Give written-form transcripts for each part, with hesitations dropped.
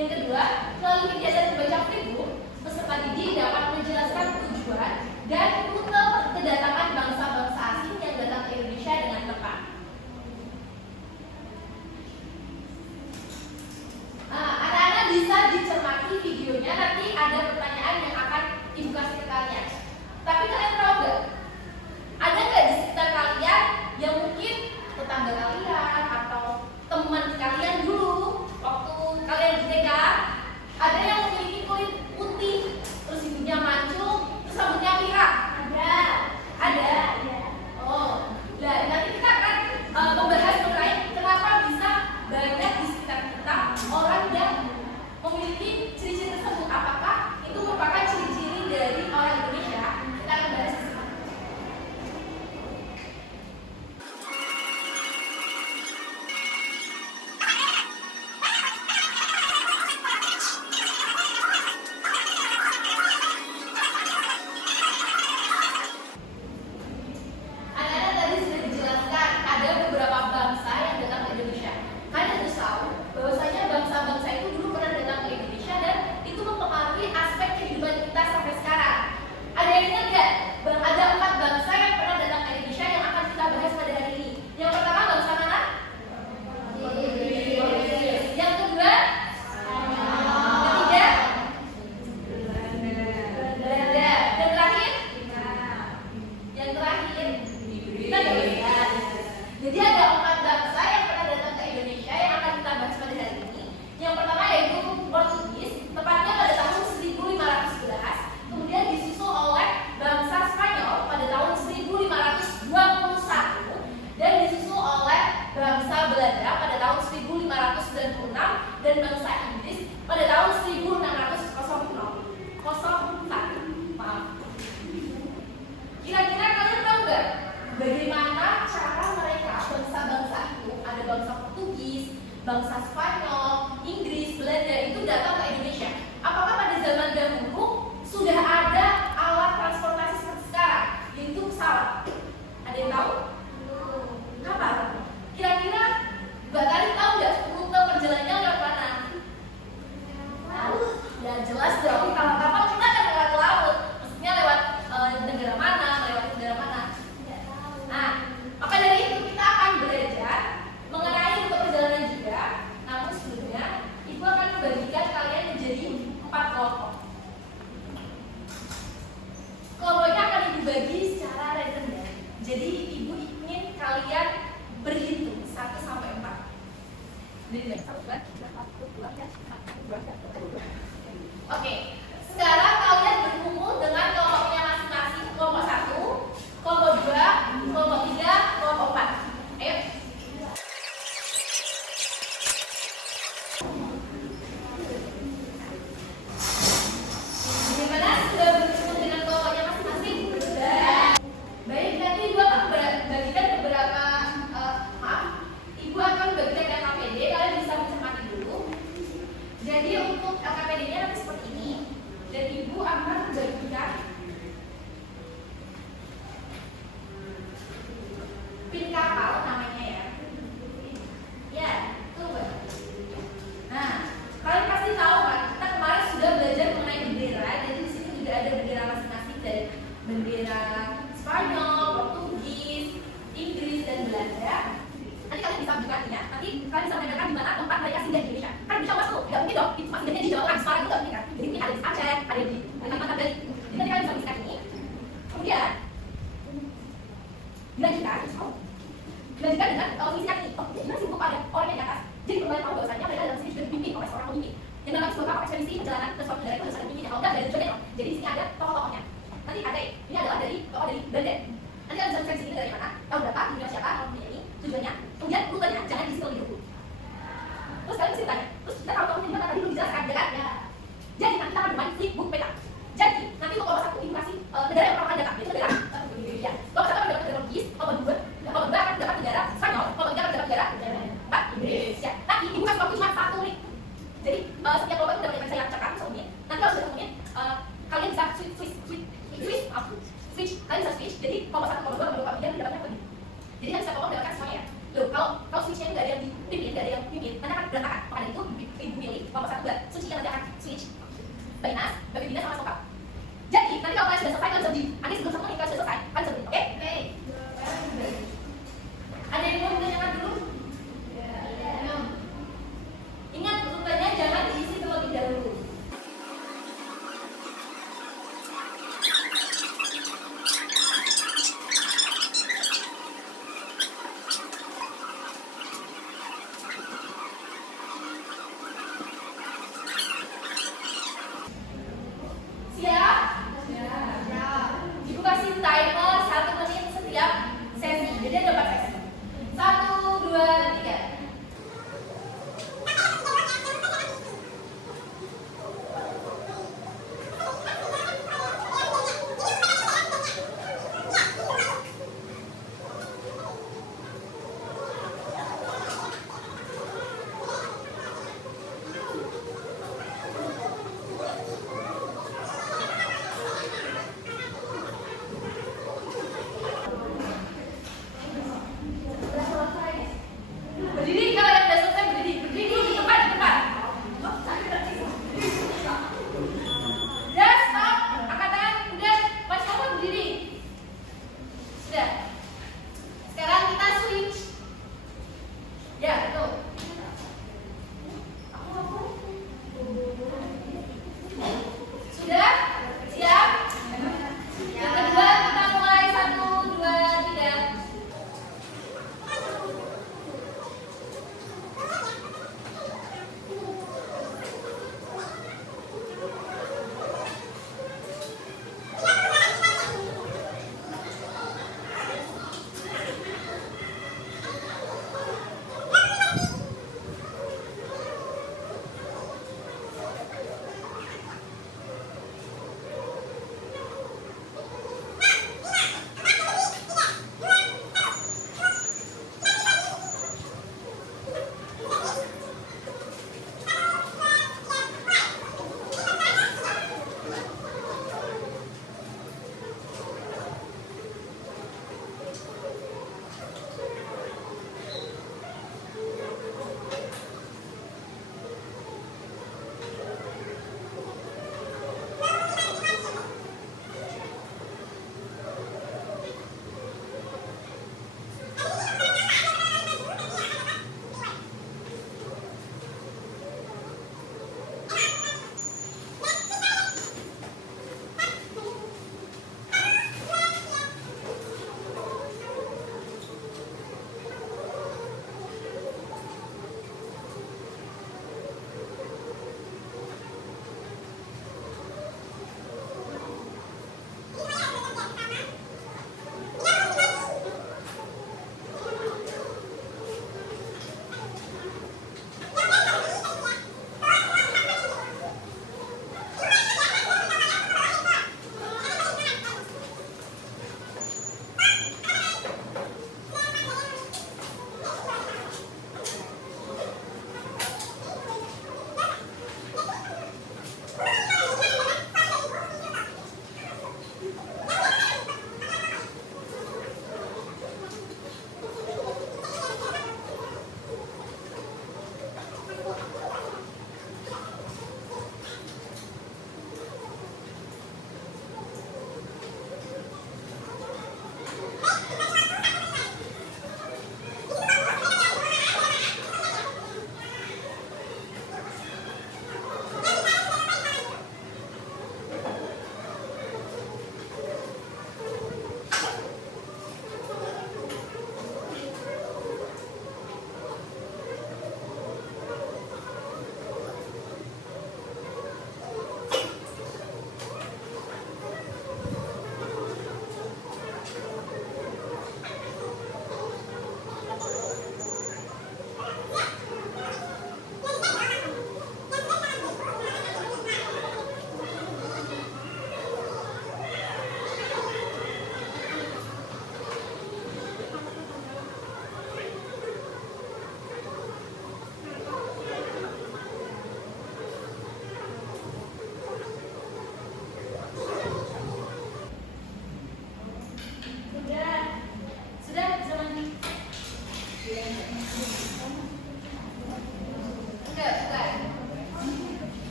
Yang kedua, melalui kegiatan membaca flipbook, peserta didik dapat menjelaskan tujuan dan rute kedatangan bangsa-bangsa asing yang datang ke Indonesia dengan tepat. Anak-anak bisa dicermati videonya, nanti ada pertanyaan yang akan ibu kasih ke kalian. Tapi kalian tahu nggak? Ada nggak di sekitar kalian yang mungkin tetangga kalian atau teman kalian dulu waktu kalian di TK ada yang memiliki kulit putih, terus hidungnya mancung, terus rambutnya pirang? Ada. Oh, nah nanti kita akan membahas mengenai kenapa bisa banyak di sekitar kita orang yang memiliki ciri-ciri tersebut. Apakah itu merupakan ciri-ciri dari orang Indonesia? Kita akan bahas di sini. Jadi ada 4 bangsa yang pernah datang ke Indonesia yang akan kita bahas pada hari ini. Yang pertama yaitu Portugis, tepatnya pada tahun 1511, kemudian disusul oleh bangsa Spanyol pada tahun 1521 dan disusul oleh bangsa Belanda pada tahun 1596 dan bangsa Inggris pada tahun 1604. Kira-kira kalian tahu nggak bagaimana cara mereka bangsa-bangsa itu, ada bangsa Portugis, bangsa Spanyol, Inggris, Belanda itu datang ke Indonesia? Apakah pada zaman dahulu sudah ada alat transportasi seperti sekarang, yaitu pesawat? Ada yang tahu? Kapal. Kira-kira Mbak Tari tahu nggak rute perjalanannya lewat mana? Ya jelas dong, kalau kapal kita akan lewat laut. Maksudnya lewat negara mana, lewat negara mana? Nah, maka dari itu kita akan belajar mengenai rute perjalanan juga. Namun sebelumnya, Ibu akan membagikan kalian menjadi 4 kelompok. Kelompoknya akan Ibu bagi secara random ya. Jadi Ibu ingin kalian berhitung 1 sampai 4. Oke, sekarang kalian berkumpul dengan kelompoknya masing-masing. Kelompok 1, kelompok 2, kelompok 3, kelompok 4. Ayo. Bagaimana? Sudah berkumpul dengan kelompoknya masing-masing? Sudah. Baik, nanti Ibu akan bagikan beberapa Ibu akan bagikan LKPD. Kalian bisa mencermati dulu. Jadi untuk LKPD-nya nanti seperti ini. Dan Ibu akan membagikan pin kapal namanya ya. Ya, tuh. Nah, kalian pasti tahu kan, kita kemarin sudah belajar mengenai bendera. Jadi di sini juga ada bendera masing-masing dari bendera Spanyol, Portugis, Inggris dan Belanda. Nanti kalian bisa bukannya. Nanti kalian bisa menanyakan di mana tempat mereka singgah di Indonesia. Kan bisa masuk, nggak mungkin dong. Itu singgahnya di Jawa kan, Semarang itu nggak mungkin kan. Jadi mungkin ada di Aceh, ada di Kalimantan Bali. Jadi nanti kalian bisa tuliskan ini. Kemudian dilanjutkan dengan misi yang ini. Oh, gimana sih untuk ada orangnya di atas? Jadi perlu tahu bahwasanya mereka dalam sini sudah dipimpin oleh seorang pemimpin. Yang dalam sebuah kapal ekspedisi perjalanan ke suatu negara itu harus ada pemimpinnya. Kalau enggak dari tujuannya. Jadi di sini ada tokoh-tokohnya. Nanti ada ini adalah dari tokoh dari Belanda. Nanti kalian bisa tuliskan di sini dari mana? Tahun berapa? Tujuan siapa? Orangnya ini. Tujuannya. Kemudian rutenya jangan diisi terlebih dahulu. Terus kalian mesti tanya. Terus kita tahu tokohnya di mana? Tadi belum dijelaskan, ya kan? Ya.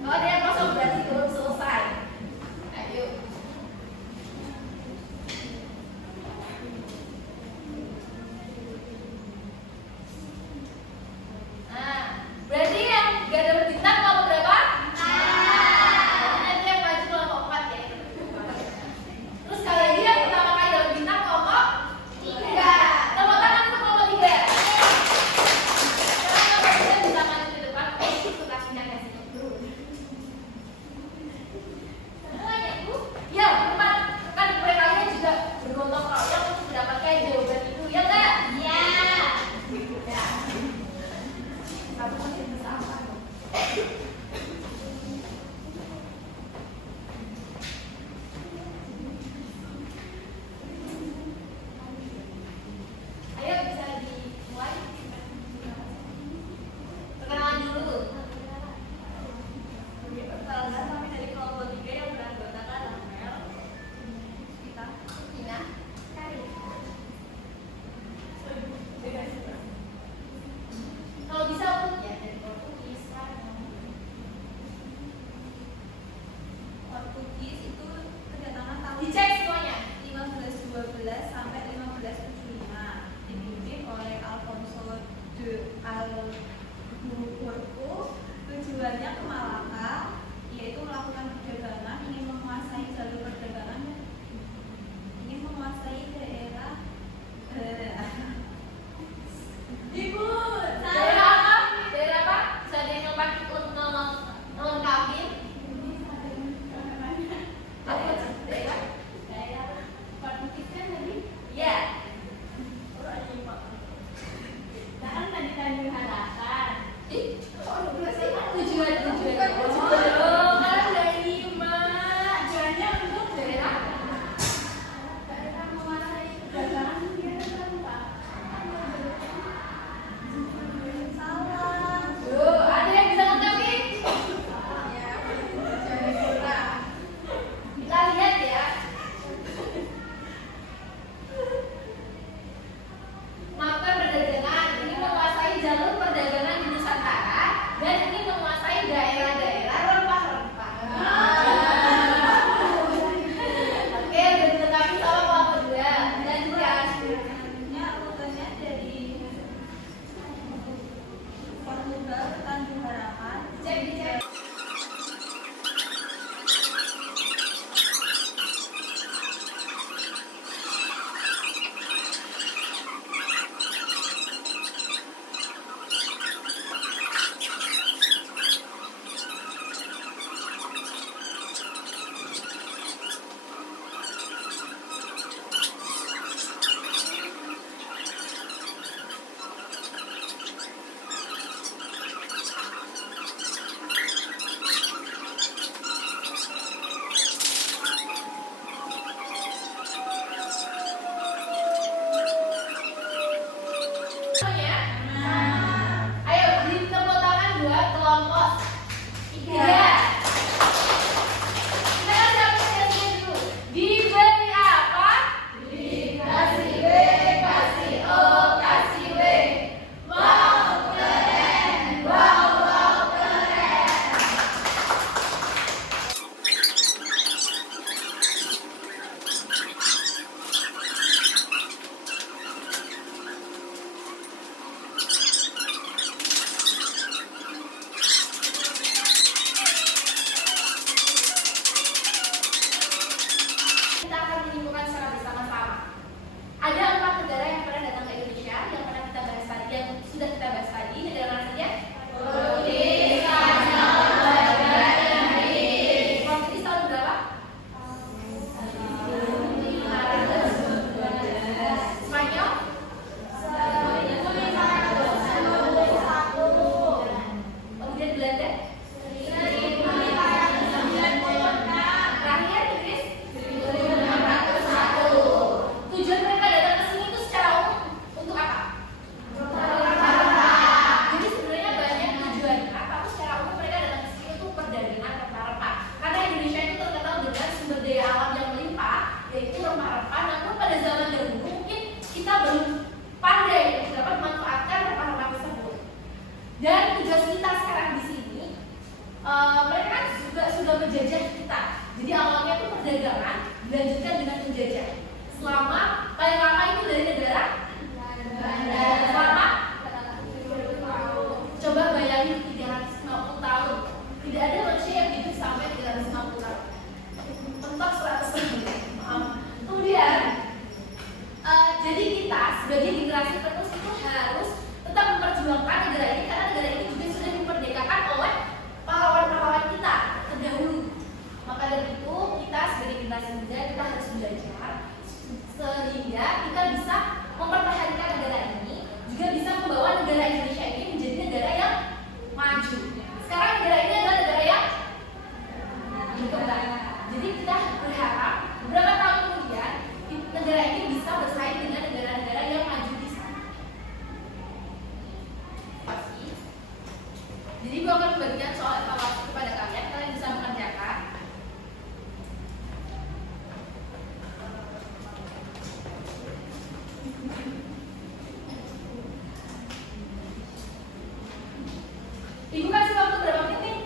Kalau ada yang kosong berarti belum selesai. Ayo. Nah, berarti yang gak dapat bintang kelompok berapa? Nanti yang maju kelompok 4 ya. Terus kali lagi yang pertama kali dapat bintang kelompok 3. Tepuk tangan untuk kelompok 3. Sekarang kelompok 3 bisa maju ke depan. Itu kasihnya kasih dulu. Semuanya Bu. Ya, teman. Kan mereka juga bergotong royong untuk mendapatkan jawaban itu, ya enggak? Iya. Ya. Kamu masih bisa apa? Ayo bisa dimulai. Perkenalan dulu. Perkenalkan, kami dari kelompok 3 yang beranggotakan Amel, kita, Ina, Karin. Kalau bisa untuk ya dari Portugis kan. Portugis itu kedatangan tahun Dicek semuanya. 1512 sampai 1575, dipimpin oleh Alfonso de Albuquerque. Tujuannya ke Malaka, yaitu melakukan perdagangan, ingin menguasai jalur perdagangan, ingin menguasai daerah Ibu, Daerah apa? Daerah apa? Bisa ada yang ngelengkapin? Apa sih? Daerah Portugis kan tadi? Iya. Nah kan tadi Tanjung Harapan. Ih, kok ada berasanya tujuan. Oh, kan ada 5. Tujuannya untuk Daerah daerah menguasai perdagangan dia kan Pak. Salah. Tuh, ada yang bisa ngelengkapin? Ya, jadi kurang. Kita lihat ya. Melakukan perdagangan, ini menguasai jalur perdagangan di Nusantara dan ini menguasai daerah-daerah rempah-rempah. Oke, udah dilengkapi sama kelompok 2. Lanjut ya. Selanjutnya rutenya dari Portugal ke Tanjung Harapan. Dicek. Semuanya. Ayo, beri tepuk tangan buat kelompok 3. Kita kan siapkan dulu. Diberi apa? Dikasih B, kasih O, kasih W. Wow, keren. Wow, keren. Kita akan menyimpulkan secara bersama-sama. Ada 4 negara yang pernah datang ke Indonesia, yang pernah kita bahas tadi, yang sudah kita bahas tadi. Negara mana saja? Portugis, Spanyol, Belanda, dan Inggris. Portugis tahun berapa? 1512. Spanyol? 1591. Kemudian Belanda? 1596. Terakhir Inggris? 1601. Tujuan mereka datang ke sini itu secara umum untuk apa? Jadi sebenarnya banyak tujuannya, tapi secara umum mereka datang ke sini untuk perdagangan rempah-rempah. Karena Indonesia itu terkenal dengan sumber daya alam yang melimpah, yaitu rempah-rempah. Namun pada zaman dahulu mungkin kita belum pandai untuk dapat memanfaatkan rempah-rempah tersebut. Dan tugas kita sekarang di sini mereka kan juga sudah menjajah kita. Jadi awalnya itu perdagangan, dilanjutkan dengan menjajah. Selama paling lama itu dari negara selama coba bayangin 350 tahun. Tidak ada manusia yang hidup sampai 350 tahun. Mentok 100 tahun. Maaf. Kemudian jadi kita sebagai generasi penerus itu harus tetap memperjuangkan negara ini karena negara ini juga sudah dimerdekakan oleh pahlawan-pahlawan kita terdahulu. Maka dari itu kita sebagai generasi muda kita harus belajar sehingga kita bisa mempertahankan negara ini, juga bisa membawa negara Indonesia ini menjadi negara yang maju. Sekarang negara ini adalah negara yang berkembang. Jadi kita berharap beberapa tahun kemudian negara ini bisa bersaing dengan negara-negara yang maju di sana. Jadi gue akan membagikan soal evaluasi kepada kalian. Kalian bisa mengerjakan. Ibu kasih waktu berapa menit nih?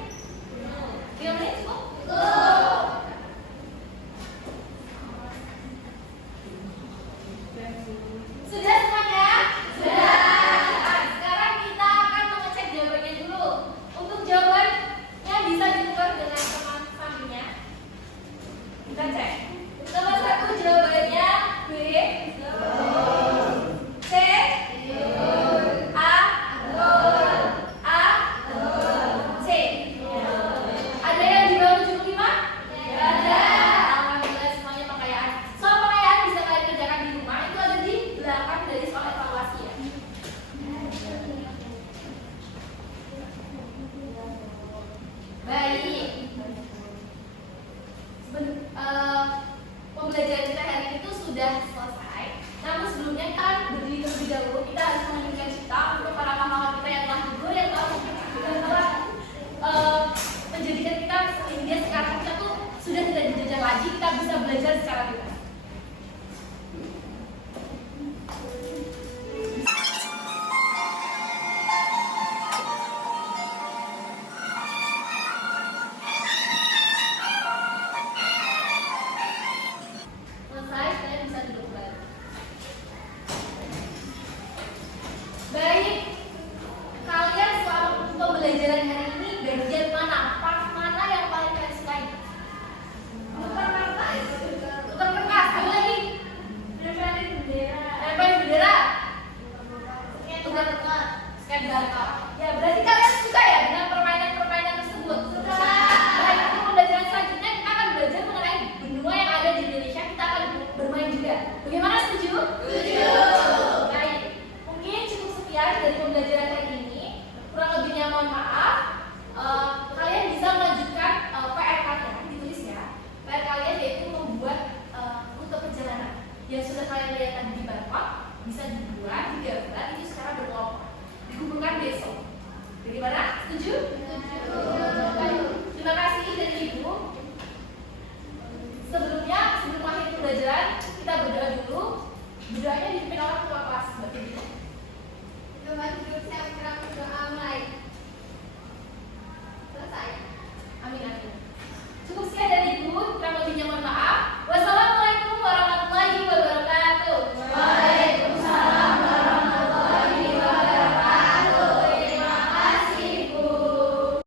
3 menit cukup? Sudah semuanya? Sudah. Nah, sekarang kita akan mengecek jawabannya dulu. Untuk jawabannya bisa ditukar dengan teman sampingnya. Kita cek. Nomor 1 jawabannya B, C, A, C. Ada yang di bawah 75? Ada. Alhamdulillah semuanya pengkayaan. Soal pengkayaan bisa kalian kerjakan di rumah. Itu ada di belakang dari soal evaluasi ya. Baik. Pembelajaran kita hari ini itu sudah selesai. Namun sebelumnya kita kan berdiri terlebih dahulu. Kita harus menunjukkan cita untuk para pahlawan kita yang telah gugur, yang telah menjadikan kita sehingga sekarang kita tuh sudah tidak dijajah lagi, kita bisa belajar secara bebas. Selesai, kalian bisa duduk kembali. Baik, kalian selama pembelajaran hari ini bagian mana? Part mana yang paling kalian sukai? Tukar kertas, apa lagi? Nempelin bendera. Tukar kertas, scan barcode. Ya, berarti kalian suka ya dengan permainan-permainan tersebut? Suka. Baik, untuk pembelajaran selanjutnya kita akan belajar mengenai benua yang ada di Indonesia. Kita akan bermain juga. Bagaimana, setuju? Setuju. Baik, mungkin cukup sekian dari pembelajaran hari ini. Kurang lebihnya mohon maaf. Kalian bisa melanjutkan PR kalian, ditulis ya. PR kalian yaitu membuat rute perjalanan yang sudah kalian lihat tadi di barcode, bisa dibuat, digambar, itu secara berkelompok, dikumpulkan besok. Bagaimana? Setuju? Setuju. Baik. Terima kasih dari Ibu. Sebelum akhir pembelajaran, kita berdoa dulu. Berdoanya dipimpin oleh ketua kelas. Coba duduk, saya akan berdoa mulai. Selesai. Amin. Cukup sekian dari